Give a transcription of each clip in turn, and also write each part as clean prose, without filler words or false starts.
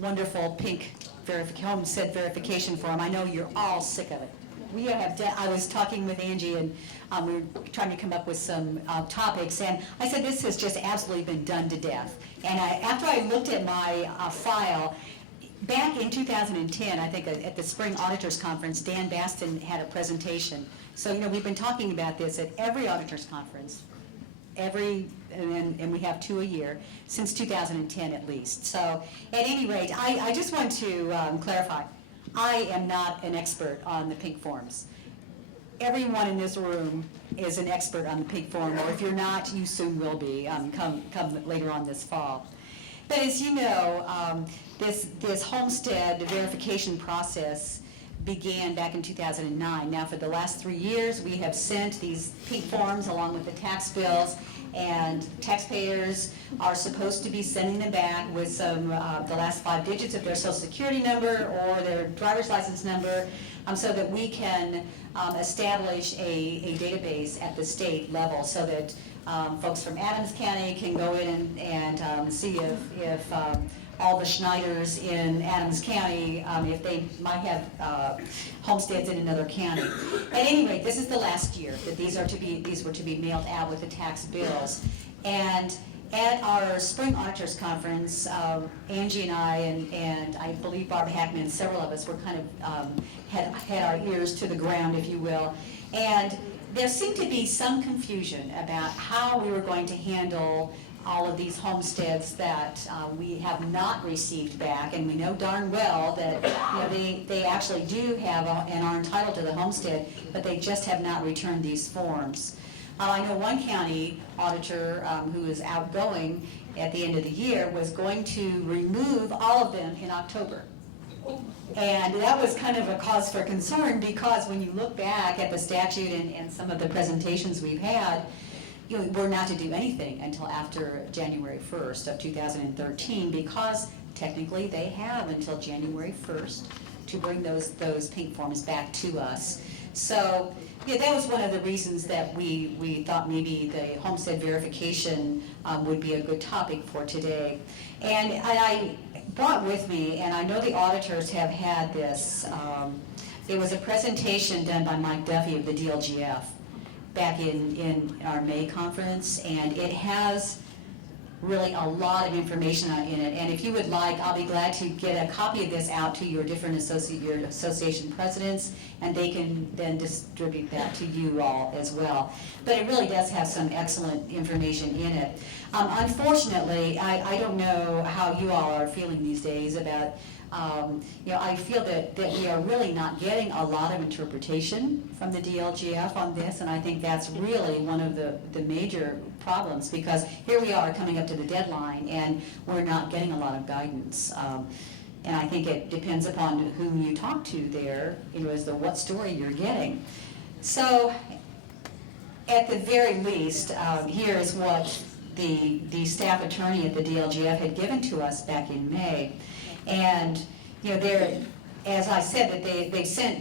wonderful pink homestead verification form. I know you're all sick of it. I was talking with Angie, and we were trying to come up with some topics, and I said this has just absolutely been done to death. And after I looked at my file, back in 2010, I think at the Spring Auditors Conference, Dan Baston had a presentation. So, we've been talking about this at every auditors conference, and we have 2 a year, since 2010 at least. So, at any rate, I just want to clarify, I am not an expert on the pink forms. Everyone in this room is an expert on the pink form, or if you're not, you soon will be, come later on this fall. But as you know, this homestead verification process began back in 2009. Now, for the last 3 years, we have sent these pink forms along with the tax bills, and taxpayers are supposed to be sending them back with some the last 5 digits of their Social Security number or their driver's license number, so that we can establish a database at the state level, so that folks from Adams County can go in and see if all the Schneiders in Adams County, if they might have homesteads in another county. At any rate, this is the last year that these were to be mailed out with the tax bills. And at our Spring Auditors Conference, Angie and I believe Barbara Hackman and several of us were kind of had our ears to the ground, if you will. And there seemed to be some confusion about how we were going to handle all of these homesteads that we have not received back, and we know darn well that they actually do have and are entitled to the homestead, but they just have not returned these forms. I know one county auditor who is outgoing at the end of the year was going to remove all of them in October. And that was kind of a cause for concern, because when you look back at the statute and some of the presentations we've had, we're not to do anything until after January 1st of 2013, because technically they have until January 1st to bring those pink forms back to us. So that was one of the reasons that we thought maybe the homestead verification would be a good topic for today. And I brought with me, and I know the auditors have had this, it was a presentation done by Mike Duffy of the DLGF back in our May conference, and it has really a lot of information in it. And if you would like, I'll be glad to get a copy of this out to your different association presidents, and they can then distribute that to you all as well. But it really does have some excellent information in it. Unfortunately, I don't know how you all are feeling these days about I feel that we are really not getting a lot of interpretation from the DLGF on this, and I think that's really one of the major problems, because here we are coming up to the deadline and we're not getting a lot of guidance. And I think it depends upon whom you talk to there, as to what story you're getting. So at the very least, here is what the staff attorney at the DLGF had given to us back in May. And as I said, that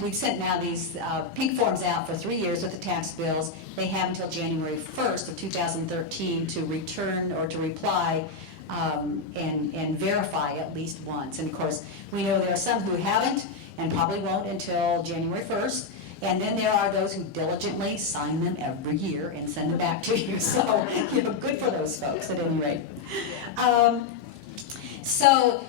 we've sent now these pink forms out for 3 years with the tax bills. They have until January 1st of 2013 to return or to reply and verify at least once. And of course, we know there are some who haven't and probably won't until January 1st. And then there are those who diligently sign them every year and send them back to you. So, good for those folks at any rate. So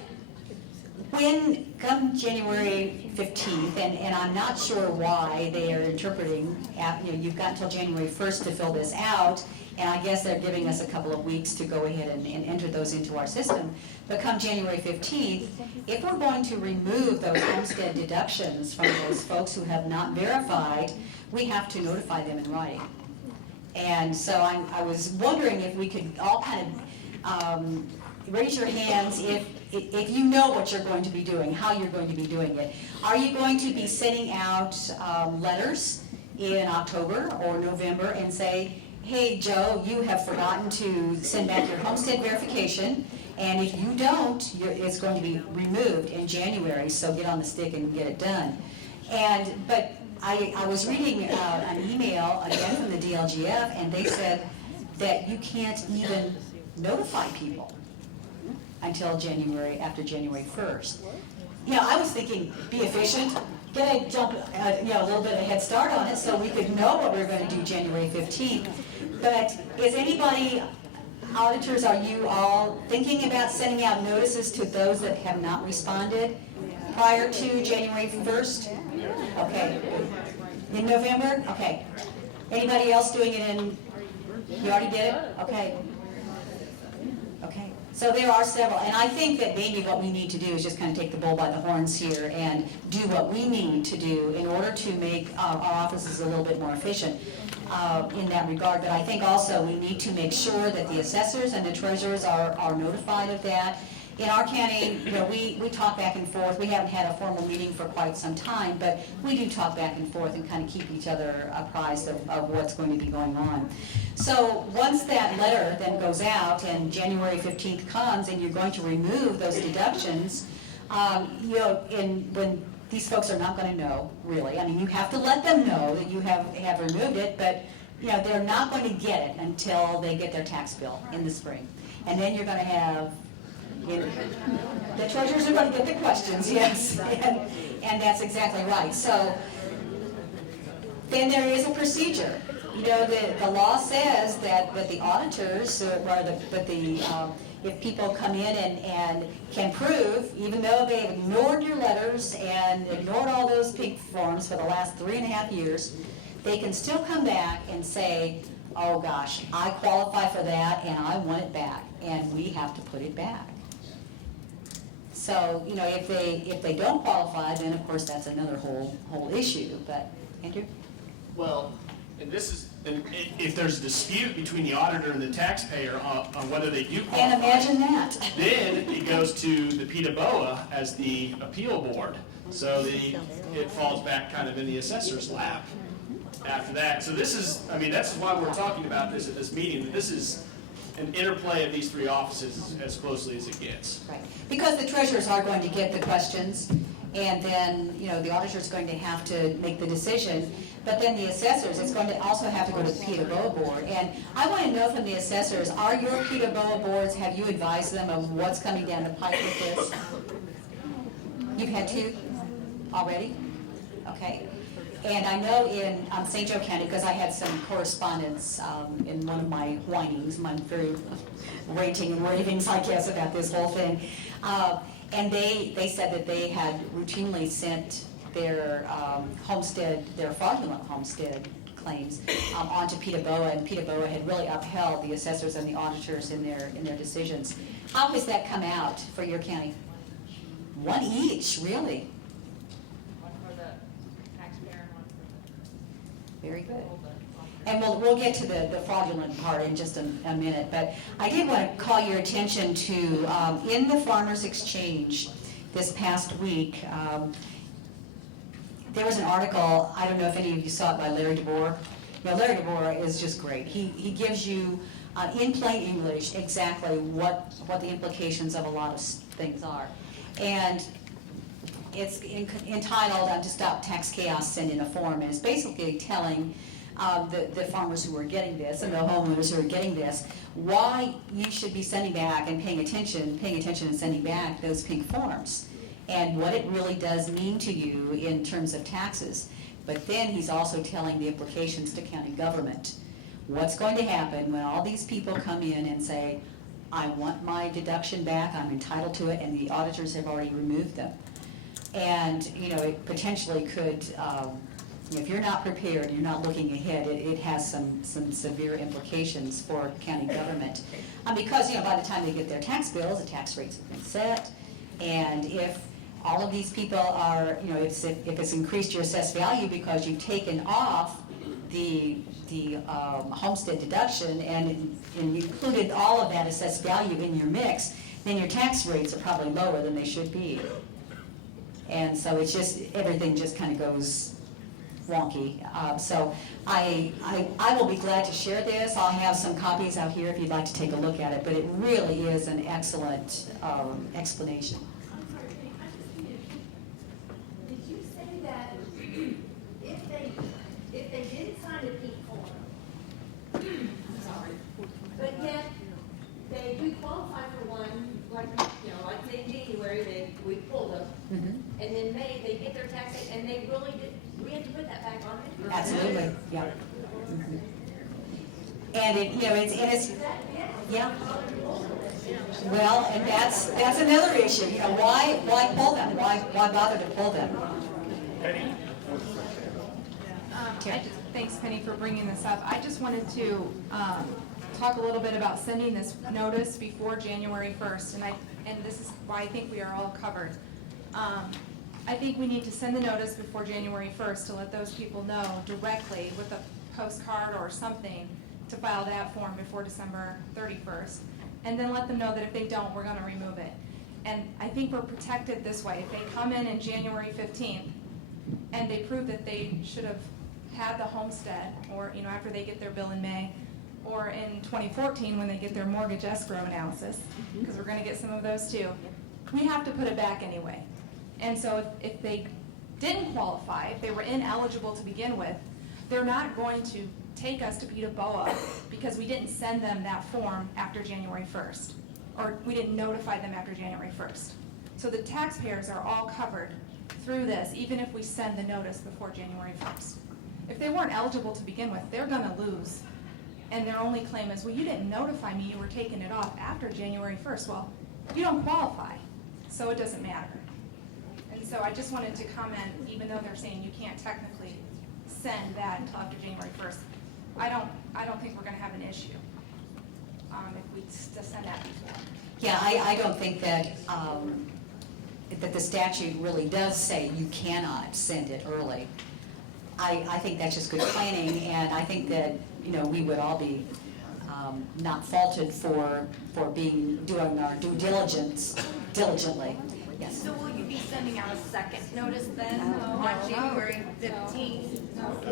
when come January 15th, and I'm not sure why they are interpreting, you've got until January 1st to fill this out, and I guess they're giving us a couple of weeks to go ahead and enter those into our system. But come January 15th, if we're going to remove those homestead deductions from those folks who have not verified, we have to notify them in writing. And so I was wondering if we could all kind of raise your hands if you know what you're going to be doing, how you're going to be doing it. Are you going to be sending out letters in October or November and say, hey, Joe, you have forgotten to send back your homestead verification, and if you don't, it's going to be removed in January, so get on the stick and get it done. But I was reading an email again from the DLGF, and they said that you can't even notify people. until after January 1st. You know, I was thinking, be efficient, get a jump, a little bit of a head start on it so we could know what we were going to do January 15th. But is anybody, auditors, are you all thinking about sending out notices to those that have not responded prior to January 1st? Okay. In November? Okay. Anybody else doing it in, you already did it? Okay. Okay. So there are several, and I think that maybe what we need to do is just kind of take the bull by the horns here and do what we need to do in order to make our offices a little bit more efficient in that regard. But I think also we need to make sure that the assessors and the treasurers are notified of that. In our county, you know, we talk back and forth. We haven't had a formal meeting for quite some time, but we do talk back and forth and kind of keep each other apprised of what's going to be going on. So once that letter then goes out and January 15th comes and you're going to remove those deductions, you know, when these folks are not going to know, really. I mean, you have to let them know that you have removed it, but you know, they're not going to get it until they get their tax bill in the spring. And then you're going to have, the treasurers are going to get the questions, yes, and that's exactly right. So then there is a procedure. You know, the law says that the auditors, if people come in and can prove, even though they've ignored your letters and ignored all those pink forms for the last 3.5 years, they can still come back and say, oh gosh, I qualify for that and I want it back, and we have to put it back. So, you know, if they don't qualify, then of course that's another whole issue. But Andrew? Well, and this is, and if there's a dispute between the auditor and the taxpayer on whether they do qualify, Can't imagine that. then it goes to the PETA-BOA as the appeal board. So it falls back kind of in the assessor's lap after that. So this is, I mean, that's why we're talking about this at this meeting. This is an interplay of these three offices as closely as it gets. Right, because the treasurers are going to get the questions, and then, you know, the auditor's going to have to make the decision, but then the assessors, it's going to also have to go to the PETA-BOA board. And I want to know from the assessors, are your PETA-BOA boards, have you advised them of what's coming down the pipe with this? You've had 2 already? Okay. And I know in St. Joe County, because I had some correspondence in one of my whinings, my very ranting and ravings, I guess, about this whole thing. And they said that they had routinely sent their their fraudulent homestead claims onto PETA-BOA, and PETA-BOA had really upheld the assessors and the auditors in their decisions. How has that come out for your county? 1 each, really? Very good. And we'll get to the fraudulent part in just a minute, but I did want to call your attention to, in the Farmers Exchange this past week, there was an article, I don't know if any of you saw it, by Larry DeBoer. You know, Larry DeBoer is just great. He gives you, in plain English, exactly what the implications of a lot of things are. And it's entitled To Stop Tax Chaos, Send in a Form, and it's basically telling the farmers who are getting this and the homeowners who are getting this why you should be sending back and paying attention and sending back those pink forms and what it really does mean to you in terms of taxes. But then he's also telling the implications to county government. What's going to happen when all these people come in and say, I want my deduction back, I'm entitled to it, and the auditors have already removed them. And, you know, it potentially could, if you're not prepared, you're not looking ahead, it has some severe implications for county government. Because, you know, by the time they get their tax bills, the tax rates have been set. And if all of these people are, you know, if it's increased your assessed value because you've taken off the homestead deduction and you included all of that assessed value in your mix, then your tax rates are probably lower than they should be. And so it's just, everything just kind of goes wonky. So I will be glad to share this. I'll have some copies out here if you'd like to take a look at it, but it really is an excellent explanation. Did you say that if they didn't sign a pink form, I'm sorry, but yet they do qualify for one, like we pulled them. Mhm. And then May, they get their tax, and they really did, we had to put that back on it. Absolutely, yeah. Mhm. And it, you know, it's, yeah. Well, and that's another issue, you know, why pull them? Why bother to pull them? Thanks, Penny, for bringing this up. I just wanted to talk a little bit about sending this notice before January 1st, and this is why I think we are all covered. I think we need to send the notice before January 1st to let those people know directly with a postcard or something to file that form before December 31st, and then let them know that if they don't, we're going to remove it. And I think we're protected this way. If they come in January 15th and they prove that they should have had the homestead, or, you know, after they get their bill in May, or in 2014 when they get their mortgage escrow analysis, because we're going to get some of those too, we have to put it back anyway. And so if they didn't qualify, if they were ineligible to begin with, they're not going to take us to PETA BOA because we didn't send them that form after January 1st, or we didn't notify them after January 1st. So the taxpayers are all covered through this, even if we send the notice before January 1st. If they weren't eligible to begin with, they're gonna lose. And their only claim is, well, you didn't notify me you were taking it off after January 1st. Well, you don't qualify, so it doesn't matter. And so I just wanted to comment, even though they're saying you can't technically send that until after January 1st, I don't think we're gonna have an issue if we send that before. Yeah, I don't think that, that the statute really does say you cannot send it early. I think that's just good planning, and I think that, you know, we would all be not faulted for doing our due diligence diligently. Yes. So will you be sending out a second notice then on January 15th?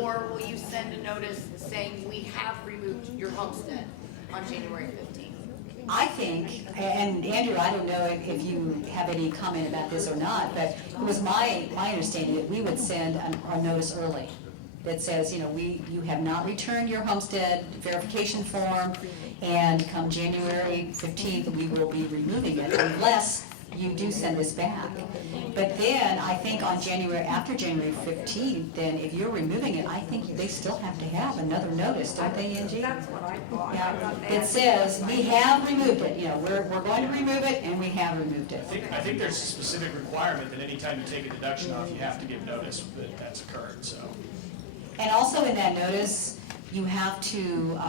Or will you send a notice saying we have removed your homestead on January 15th? I think, and Andrew, I don't know if you have any comment about this or not, but it was my understanding that we would send a notice early that says, you know, you have not returned your homestead verification form, and come January 15th, we will be removing it unless you do send this back. But then, I think after January 15th, then if you're removing it, I think they still have to have another notice, don't they, Angie? That's what I thought. Yeah, it says, we have removed it, you know, we're going to remove it, and we have removed it. I think there's a specific requirement that anytime you take a deduction off, you have to give notice that that's occurred, so. And also in that notice, you have to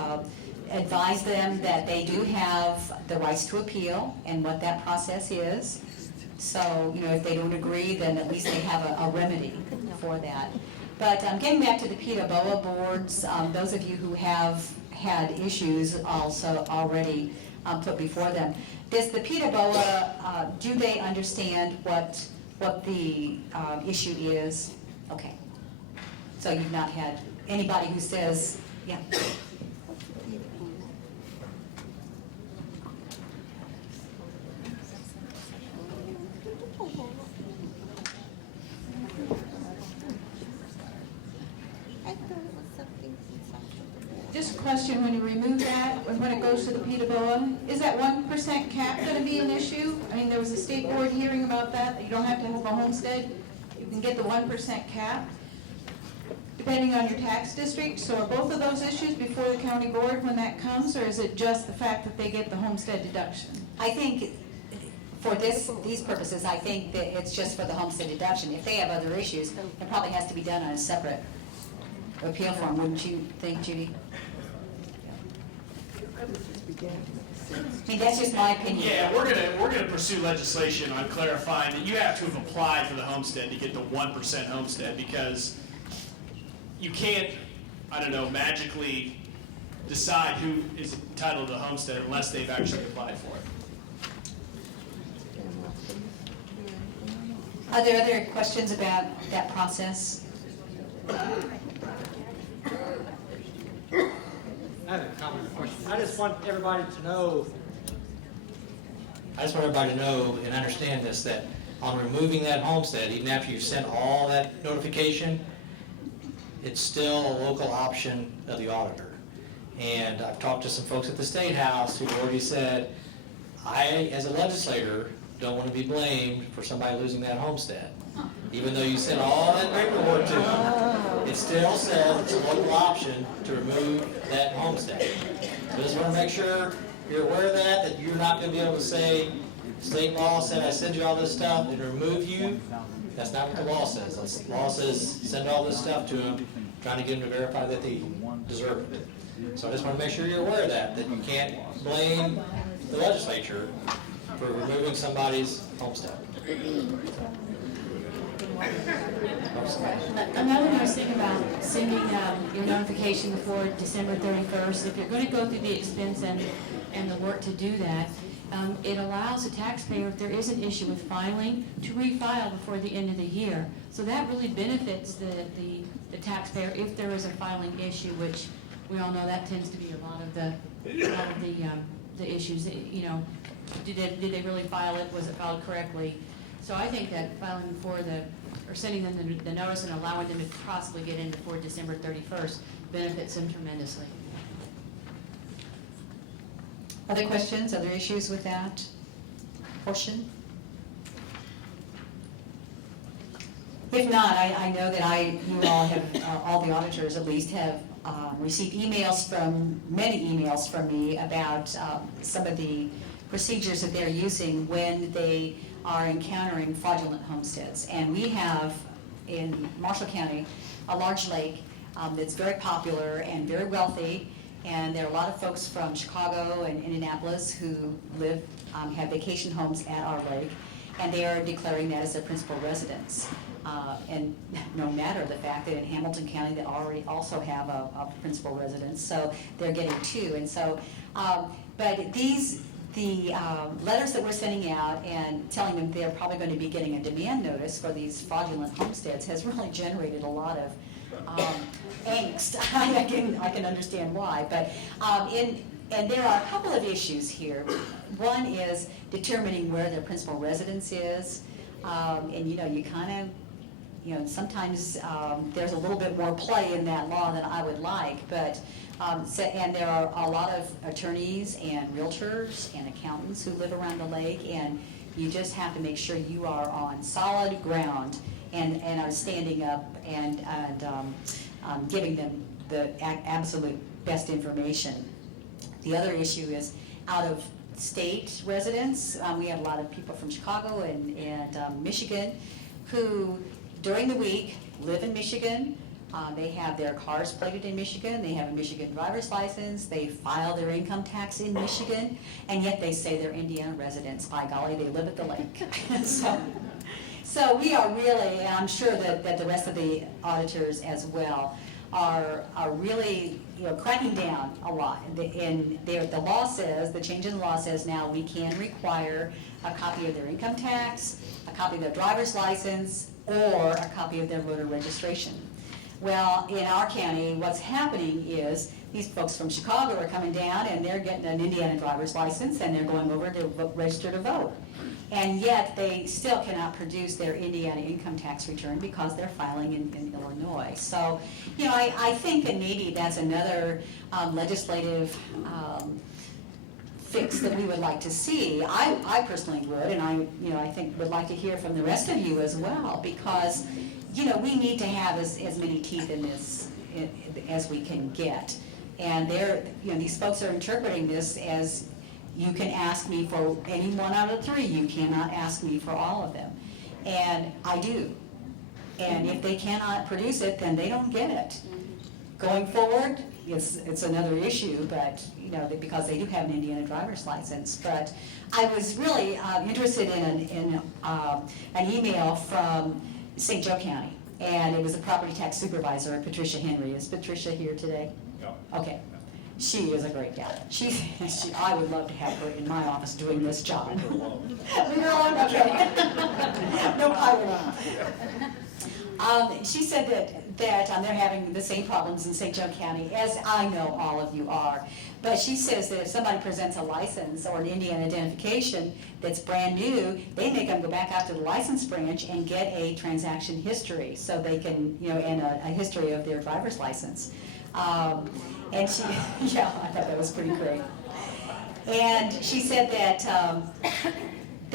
advise them that they do have the rights to appeal and what that process is. So, you know, if they don't agree, then at least they have a remedy for that. But getting back to the PETA BOA boards, those of you who have had issues also already put before them, does the PETA BOA, do they understand what the issue is? Okay. So you've not had anybody who says, yeah. Just a question, when you remove that, when it goes to the PETA BOA, is that 1% cap going to be an issue? I mean, there was a state board hearing about that you don't have to have a homestead, you can get the 1% cap, depending on your tax district. So are both of those issues before the county board when that comes, or is it just the fact that they get the homestead deduction? I think for these purposes, I think that it's just for the homestead deduction. If they have other issues, it probably has to be done on a separate appeal form, wouldn't you think, Judy? I mean, that's just my opinion. Yeah, we're gonna pursue legislation on clarifying that you have to have applied for the homestead to get the 1% homestead, because you can't, I don't know, magically decide who is entitled to the homestead unless they've actually applied for it. Are there other questions about that process? I have a comment or question. I just want everybody to know and understand this, that on removing that homestead, even after you've sent all that notification, it's still a local option of the auditor. And I've talked to some folks at the State House who already said, I, as a legislator, don't want to be blamed for somebody losing that homestead. Even though you sent all that paperwork to them, it still says it's a local option to remove that homestead. So just want to make sure you're aware of that you're not going to be able to say, state law said I send you all this stuff and remove you. That's not what the law says. The law says send all this stuff to them, trying to get them to verify that they deserve it. So I just want to make sure you're aware of that you can't blame the legislature for removing somebody's homestead. Another nice thing about sending your notification before December 31st, if you're going to go through the expense and the work to do that, it allows the taxpayer, if there is an issue with filing, to refile before the end of the year. So that really benefits the taxpayer if there is a filing issue, which we all know that tends to be a lot of the issues. You know, did they really file it? Was it filed correctly? So I think that filing before or sending them the notice and allowing them to possibly get in before December 31st benefits them tremendously. Other questions, other issues with that portion? If not, I know that you all have, all the auditors at least have received many emails from me about some of the procedures that they're using when they are encountering fraudulent homesteads. And we have in Marshall County a large lake that's very popular and very wealthy, and there are a lot of folks from Chicago and Indianapolis who have vacation homes at our lake, and they are declaring that as their principal residence. And no matter the fact that in Hamilton County they already also have a principal residence, so they're getting two. And so, but the letters that we're sending out and telling them they're probably going to be getting a demand notice for these fraudulent homesteads has really generated a lot of angst. I can understand why, but and there are a couple of issues here. One is determining where their principal residence is, and you kind of, sometimes there's a little bit more play in that law than I would like, but and there are a lot of attorneys and realtors and accountants who live around the lake, and you just have to make sure you are on solid ground and are standing up and giving them the absolute best information. The other issue is out-of-state residents. We have a lot of people from Chicago and Michigan who, during the week, live in Michigan. They have their cars plated in Michigan. They have a Michigan driver's license. They file their income tax in Michigan, and yet they say they're Indiana residents. By golly, they live at the lake. So we are really, and I'm sure that the rest of the auditors as well, are really cracking down a lot. The law says, the change in the law says now we can require a copy of their income tax, a copy of their driver's license, or a copy of their voter registration. Well, in our county, what's happening is these folks from Chicago are coming down and they're getting an Indiana driver's license and they're going over to register to vote. And yet they still cannot produce their Indiana income tax return because they're filing in Illinois. So, I think that maybe that's another legislative fix that we would like to see. I personally would, and I think would like to hear from the rest of you as well, because we need to have as many teeth in this as we can get. And these folks are interpreting this as, you can ask me for any one out of three. You cannot ask me for all of them. And I do. And if they cannot produce it, then they don't get it. Going forward, it's another issue, but because they do have an Indiana driver's license. But I was really interested in an email from St. Joe County, and it was the property tax supervisor, Patricia Henry. Is Patricia here today? No. Okay. She is a great gal. I would love to have her in my office doing this job. Leave her alone. Okay. No, I would not. She said that they're having the same problems in St. Joe County, as I know all of you are. But she says that if somebody presents a license or an Indiana identification that's brand new, they make them go back out to the license branch and get a transaction history, so they can, and a history of their driver's license. And she, I thought that was pretty great. And she said that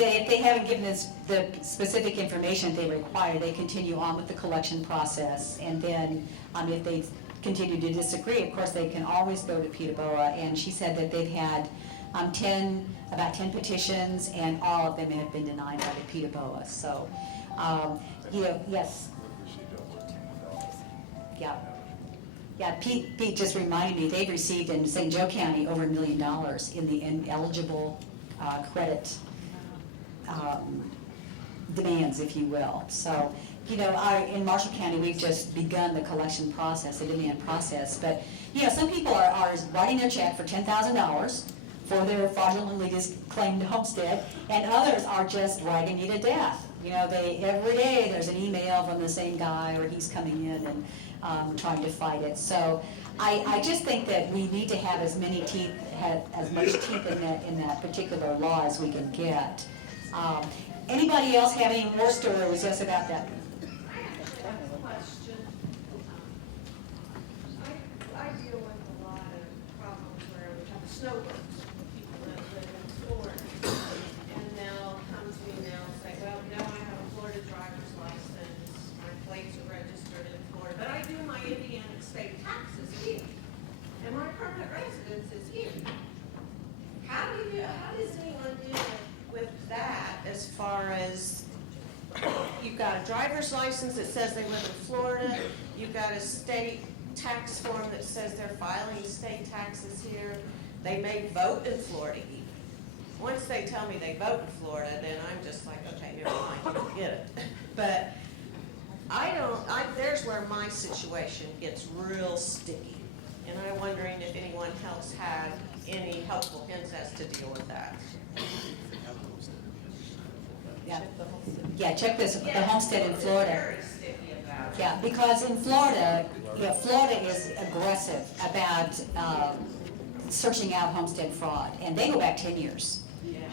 if they haven't given us the specific information they require, they continue on with the collection process. And then if they continue to disagree, of course, they can always go to Peterborough. And she said that they've had about 10 petitions, and all of them have been denied by the Peterborough. So, yes. Yeah. Yeah, Pete just reminded me, they've received in St. Joe County over $1 million in the ineligible credit demands, if you will. So, in Marshall County, we've just begun the collection process, the demand process. But, some people are writing their check for $10,000 for their fraudulently claimed homestead, and others are just writing you to death. Every day there's an email from the same guy, or he's coming in and trying to fight it. So I just think that we need to have as much teeth in that particular law as we can get. Anybody else have any more stories just about that? Question. I deal with a lot of problems where we have snowbirds, people that live in Florida, and they'll come to me and they'll say, well, I have a Florida driver's license, my plates are registered in Florida, but I do my Indiana state taxes here, and my permanent residence is here. How does anyone deal with that as far as you've got a driver's license that says they live in Florida, you've got a state tax form that says they're filing state taxes here, they may vote in Florida even. Once they tell me they vote in Florida, then I'm just like, okay, never mind, get it. But there's where my situation gets real sticky. And I'm wondering if anyone else had any helpful hints as to deal with that. Yeah, check this, the homestead in Florida. Very sticky about it. Yeah, because in Florida, Florida is aggressive about searching out homestead fraud, and they go back 10 years.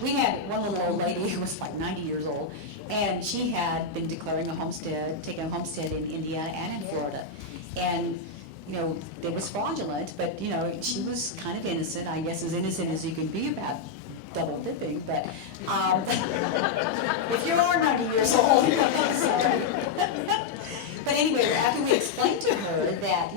We had one little old lady who was like 90 years old, and she had been declaring a homestead, taking a homestead in Indiana and in Florida. And, it was fraudulent, but, she was kind of innocent, I guess as innocent as you can be about double dipping, but if you are 90 years old, sorry. But anyway, after we explained to her that,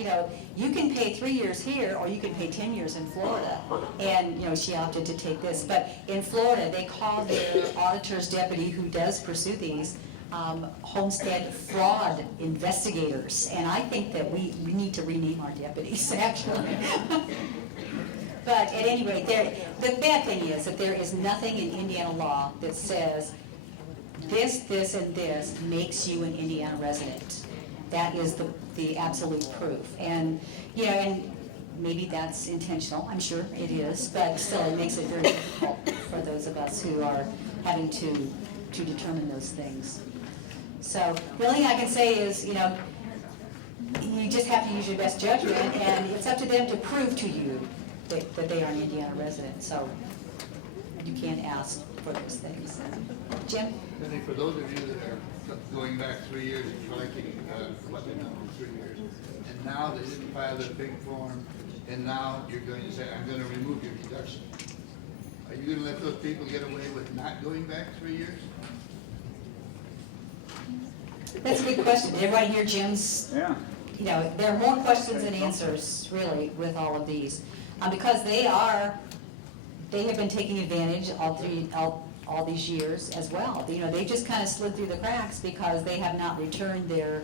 you can pay 3 years here or you can pay 10 years in Florida, and, she opted to take this. But in Florida, they call their auditor's deputy who does pursue these homestead fraud investigators. And I think that we need to rename our deputies, actually. But at any rate, the bad thing is that there is nothing in Indiana law that says this, and this makes you an Indiana resident. That is the absolute proof. And, and maybe that's intentional, I'm sure it is, but still it makes it very difficult for those of us who are having to determine those things. So the only thing I can say is, you just have to use your best judgment, and it's up to them to prove to you that they are an Indiana resident. So you can't ask for those things. Jim? I think for those of you that are going back 3 years and collecting what they know for 3 years, and now they didn't file their big form, and now you're going to say, I'm going to remove your deduction. Are you going to let those people get away with not going back 3 years? That's a good question. Did everybody hear Jim's? Yeah. There are more questions than answers, really, with all of these. Because they have been taking advantage all these years as well. They just kind of slid through the cracks because they have not returned their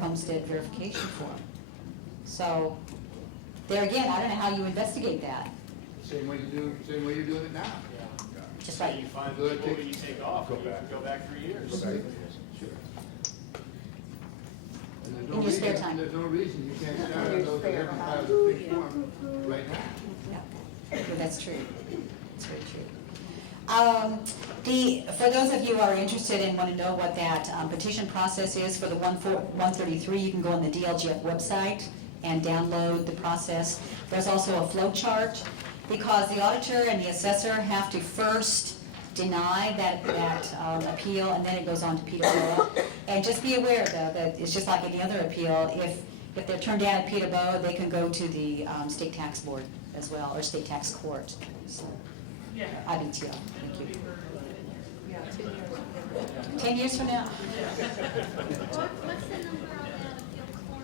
homestead verification form. So, there again, I don't know how you investigate that. Same way you're doing it now. Just So like, you find the people that you take off, you go back 3 years. Right? Sure. And there's no In your spare reason- time. There's no reason you can't start on those that haven't filed the big form right now. yeah, that's true. That's very true. For those of you who are interested and want to know what that petition process is for the 133, you can go on the DLGF website and download the process. There's also a flow chart because the auditor and the assessor have to first deny that appeal, and then it goes on to Peterborough. And just be aware, though, that it's just like any other appeal. If they're turned down at Peterborough, they can go to the state tax board as well, or state tax court. So, IBTO. Thank you. Yeah. 10 years from now. What's the number on that appeal form?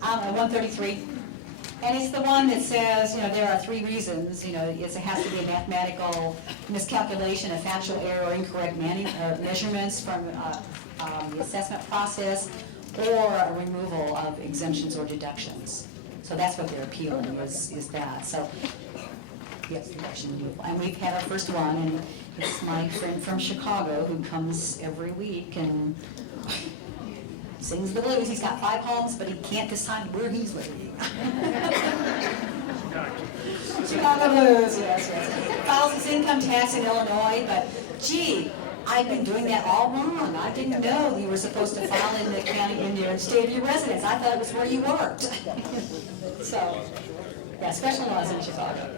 133. And it's the one that says, there are 3 reasons, it has to be a mathematical miscalculation, a factual error, or incorrect measurements from the assessment process, or a removal of exemptions or deductions. So that's what they're appealing, is that. So, yes, deduction removal. And we've had our first one, and it's my friend from Chicago who comes every week and sings the blues. He's got 5 homes, but he can't decide where he's living. Chicago blues, yes. Files his income tax in Illinois, but gee, I've been doing that all wrong. I didn't know you were supposed to file in the county, in your state of your residence. I thought it was where you worked. So, yeah, special laws in Chicago.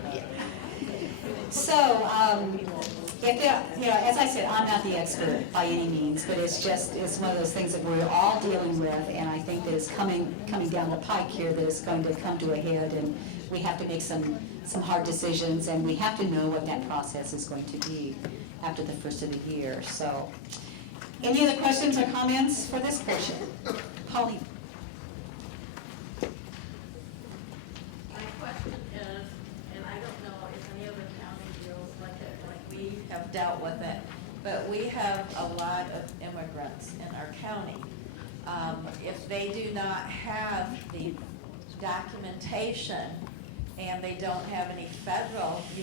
So, if there, as I said, I'm not the expert by any means, but it's one of those things that we're all dealing with, and I think that it's coming down the pike here that it's going to come to a head, and we have to make some hard decisions, and we have to know what that process is going to be after the first of the year. So, any other questions or comments for this portion? Pauline. My question is, and I don't know if any other county deals with it, like we have dealt with it, but we have a lot of immigrants in our county. If they do not have the documentation and they don't have any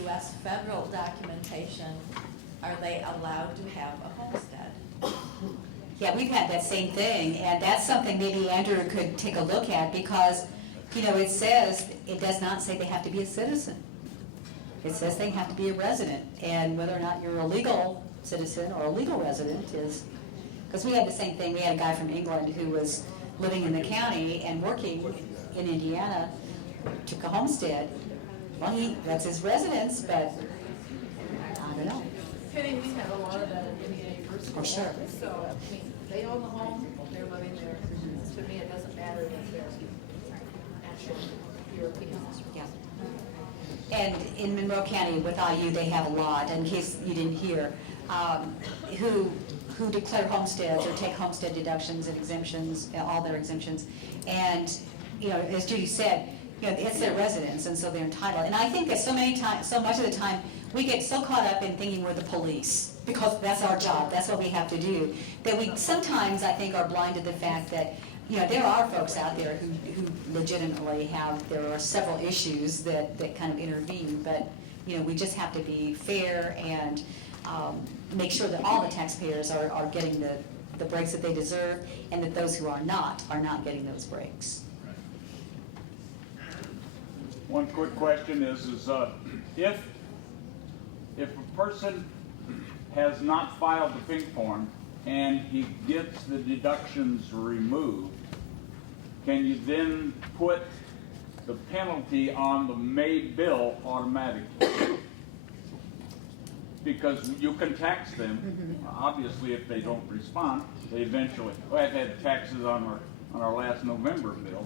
U.S. federal documentation, are they allowed to have a homestead? Yeah, we've had that same thing, and that's something maybe Andrew could take a look at, because, it says, it does not say they have to be a citizen. It says they have to be a resident, and whether or not you're a legal citizen or a legal resident is, because we had the same thing. We had a guy from England who was living in the county and working in Indiana, took a homestead. Well, that's his residence, but I don't know. Penny, we have a lot of that in Indiana University. For sure. So, they own the home, they're living there. To me, it doesn't matter if they're actual Europeans. Yeah. And in Monroe County with IU, they have a lot, in case you didn't hear, who declare homesteads or take homestead deductions and exemptions, all their exemptions. And, as Judy said, it's their residence, and so they're entitled. And I think that so much of the time, we get so caught up in thinking we're the police, because that's our job, that's what we have to do, that we sometimes, I think, are blind to the fact that, there are folks out there who legitimately there are several issues that kind of intervene, but, we just have to be fair and make sure that all the taxpayers are getting the breaks that they deserve, and that those who are not getting those breaks. One quick question is if a person has not filed the pink form and he gets the deductions removed, can you then put the penalty on the May bill automatically? Because you can tax them, obviously if they don't respond, they eventually, I've had taxes on our last November bill,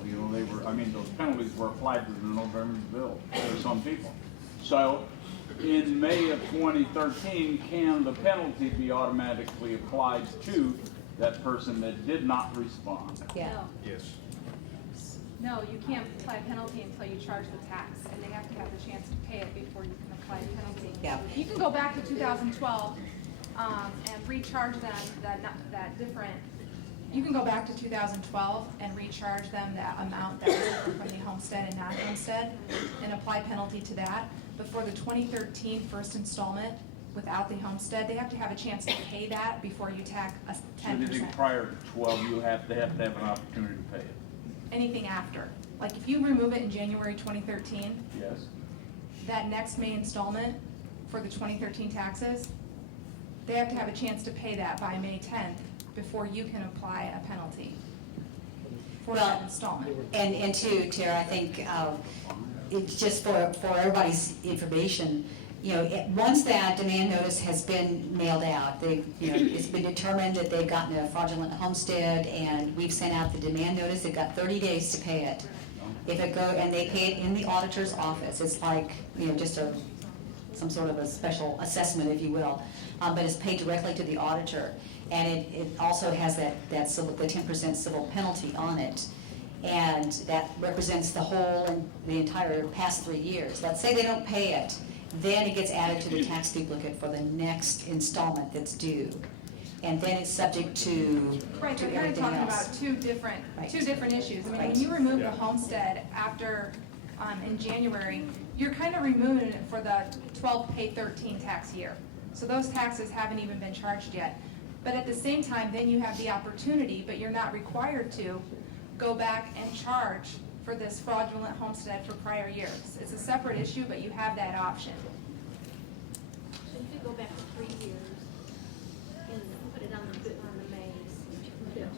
those penalties were applied to the November bill for some people. So in May of 2013, can the penalty be automatically applied to that person that did not respond? Yeah. Yes. No, you can't apply a penalty until you charge the tax, and they have to have the chance to pay it before you can apply a penalty. Yeah. You can go back to 2012 and recharge them you can go back to 2012 and recharge them that amount that was different from the homestead and non-homestead and apply penalty to that. But for the 2013 first installment, without the homestead, they have to have a chance to pay that before you tack a 10%. So anything prior to 12, they have to have an opportunity to pay it? Anything after. Like if you remove it in January 2013, Yes. that next May installment for the 2013 taxes, they have to have a chance to pay that by May 10th before you can apply a penalty for that installment. And too, Tara, I think it's just for everybody's information, once that demand notice has been mailed out, it's been determined that they've gotten a fraudulent homestead, and we've sent out the demand notice. They've got 30 days to pay it. And they pay it in the auditor's office. It's like, just some sort of a special assessment, if you will. but it's paid directly to the auditor. And it also has that civil, the 10% civil penalty on it. And that represents the whole and the entire past 3 years. Let's say they don't pay it, then it gets added to the tax duplicate for the next installment that's due. And then it's subject to Right, to but you're everything talking else. about two different issues. I mean, Right. when you remove the homestead after, in January, you're kind of removing it for the 12 pay 13 tax year. So those taxes haven't even been charged yet. But at the same time, then you have the opportunity, but you're not required to, go back and charge for this fraudulent homestead for prior years. It's a separate issue, but you have that option. So you could go back 3 years and put it on the maize bill.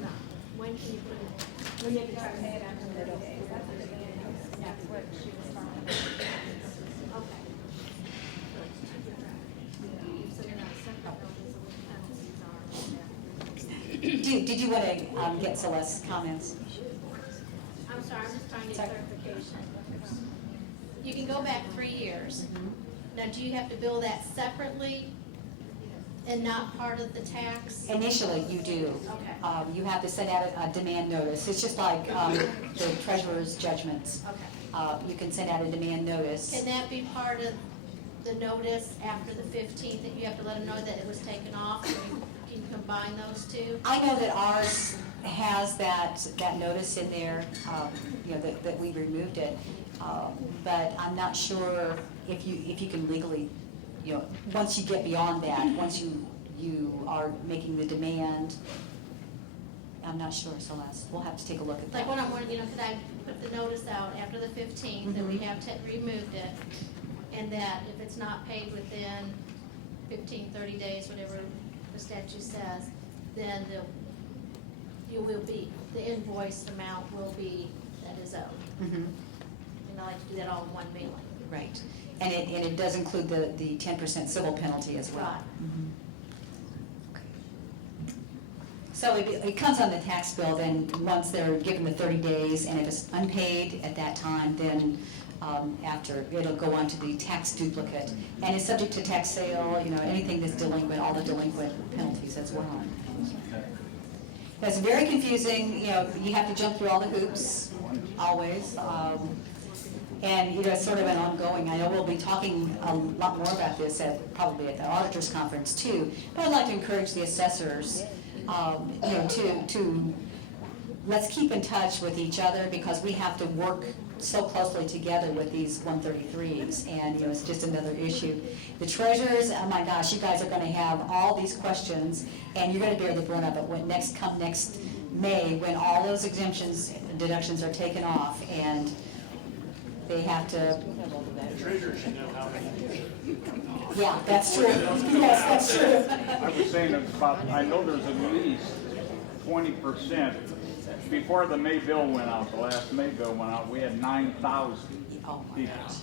No. When can you put it? When you try to pay it after 30 days, that's what she was talking about. Okay. So you're not separate notice of what the penalties are on that. Did you want to get Celeste's comments? I'm sorry, I'm just trying to get Sorry. clarification. You can go back 3 years. Now, do you have to bill that separately and not part of the tax? Initially, you do. Okay. You have to send out a demand notice. It's just like the treasurer's judgments. Okay. You can send out a demand notice. Can that be part of the notice after the 15th, that you have to let them know that it was taken off? Can you combine those two? I know that ours has that notice in there, that we removed it. But I'm not sure if you can legally, once you get beyond that, once you are making the demand, I'm not sure, Celeste. We'll have to take a look at that. Like what I'm wondering, could I put the notice out after the 15th that we have removed it, and that if it's not paid within 15, 30 days, whatever the statute says, then the invoice amount will be, that is owed. Mhm. And I like to do that all in one mailing. Right. And it does include the 10% civil penalty as well. Right. Mhm. Okay. So it comes on the tax bill, then once they're given the 30 days, and if it's unpaid at that time, then after, it'll go on to the tax duplicate. And it's subject to tax sale, anything that's delinquent, all the delinquent penalties as well. It's very confusing, you have to jump through all the hoops, always. And, it's sort of an ongoing, I know we'll be talking a lot more about this probably at the auditors conference too, but I'd like to encourage the assessors, to let's keep in touch with each other, because we have to work so closely together with these 133s, and, it's just another issue. The treasurers, oh my gosh, you guys are gonna have all these questions, and you're gonna bear the brunt of it when next May, when all those exemptions, deductions are taken off, and they have to. The treasurer should know how many. Yeah, that's true. Yes, that's true. I was saying I know there's at least 20%. Before the May bill went out, the last May bill went out, we had 9,000 Oh my people gosh.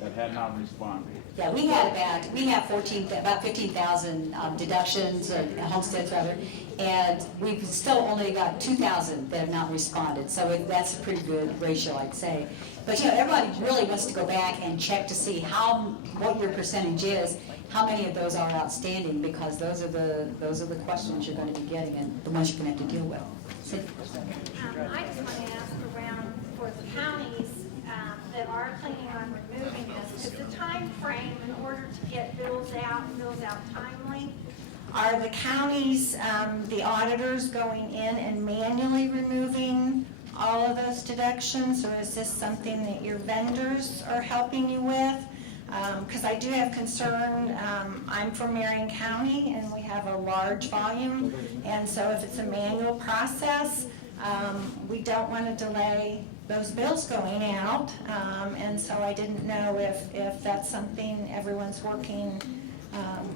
that had not responded. Yeah, we have about 15,000 deductions, homesteads rather, and we've still only got 2,000 that have not responded, so that's a pretty good ratio, I'd say. But, everybody really wants to go back and check to see what your percentage is, how many of those are outstanding, because those are the questions you're going to be getting and the ones you're going to have to deal with. So, I just want to ask around for the counties that are planning on removing this, is the time frame in order to get bills out timely? Are the counties, the auditors going in and manually removing all of those deductions, or is this something that your vendors are helping you with? Because I do have concern, I'm from Marion County and we have a large volume, and so if it's a manual process, we don't want to delay those bills going out, and so I didn't know if that's something everyone's working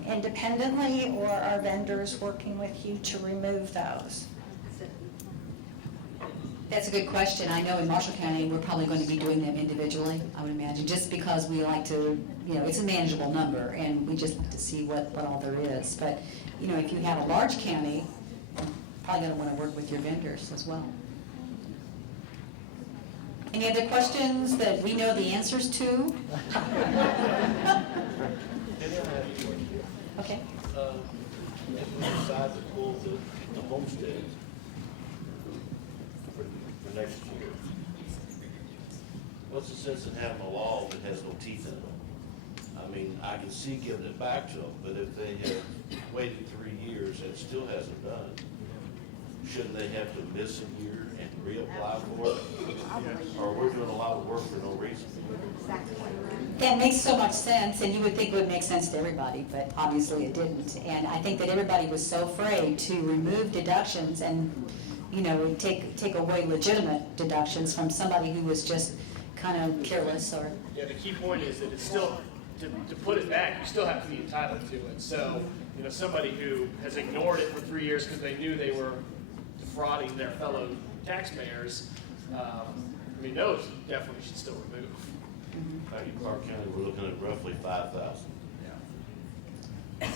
independently, or are vendors working with you to remove those? That's a good question. I know in Marshall County, we're probably going to be doing them individually, I would imagine, just because we like to, it's a manageable number, and we just like to see what all there is. But, if you have a large county, you're probably going to want to work with your vendors as well. Any other questions that we know the answers to? Okay. If we decide to pull the homesteads for next year, what's the sense in having a law that has no teeth in it? I mean, I can see giving it back to them, but if they have waited 3 years and still hasn't done, shouldn't they have to miss a year and reapply for it? Or we're doing a lot of work for no reason? That makes so much sense, and you would think it would make sense to everybody, but obviously it didn't. And I think that everybody was so afraid to remove deductions and, you know, take away legitimate deductions from somebody who was just kind of careless or. Yeah, the key point is that it's still, to put it back, you still have to be entitled to it. So, you know, somebody who has ignored it for 3 years because they knew they were defrauding their fellow taxpayers, I mean, those definitely should still remove. In Clark County, we're looking at roughly 5,000. Yeah.